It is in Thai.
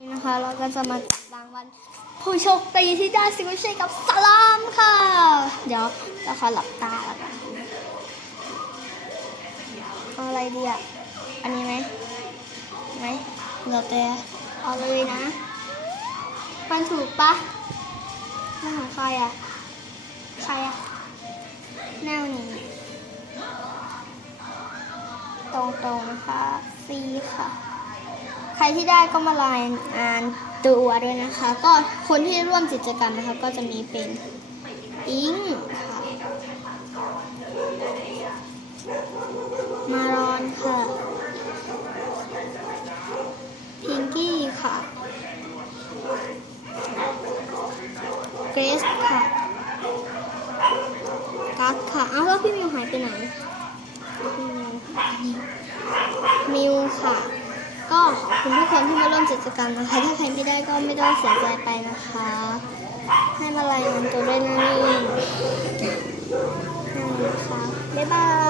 นี่นะคะเราก็จะมาจับรางวัลผู้โชคดีที่ได้ซิวเช่กับสลามค่ะ เดี๋ยวเราขอหลับตาแล้วกันเอาอะไรดีอะ อันนี้ไหมไหมเดี๋ยวแต่เอาเลยนะ มันถูกปะมาหาใครอะ ใครอะแนวนี้ ตรงๆนะคะ C ค่ะ ใครที่ได้ก็มารายงานตัวด้วยนะคะ ก็คนที่ร่วมกิจกรรมนะคะ ก็จะมีเป็นอิงค่ะมารอนค่ะพิงกี้ค่ะเกรซค่ะกัสค่ะ อ้าวแล้วพี่มิวหายไปไหนมิวค่ะ คุณทุกคนที่มาร่วมกิจกรรมนะคะ ถ้าใครไม่ได้ก็ไม่ต้องเสียใจไปนะคะ ให้มารายงานตัวด้วยนะนี่นะคะบ๊ายบาย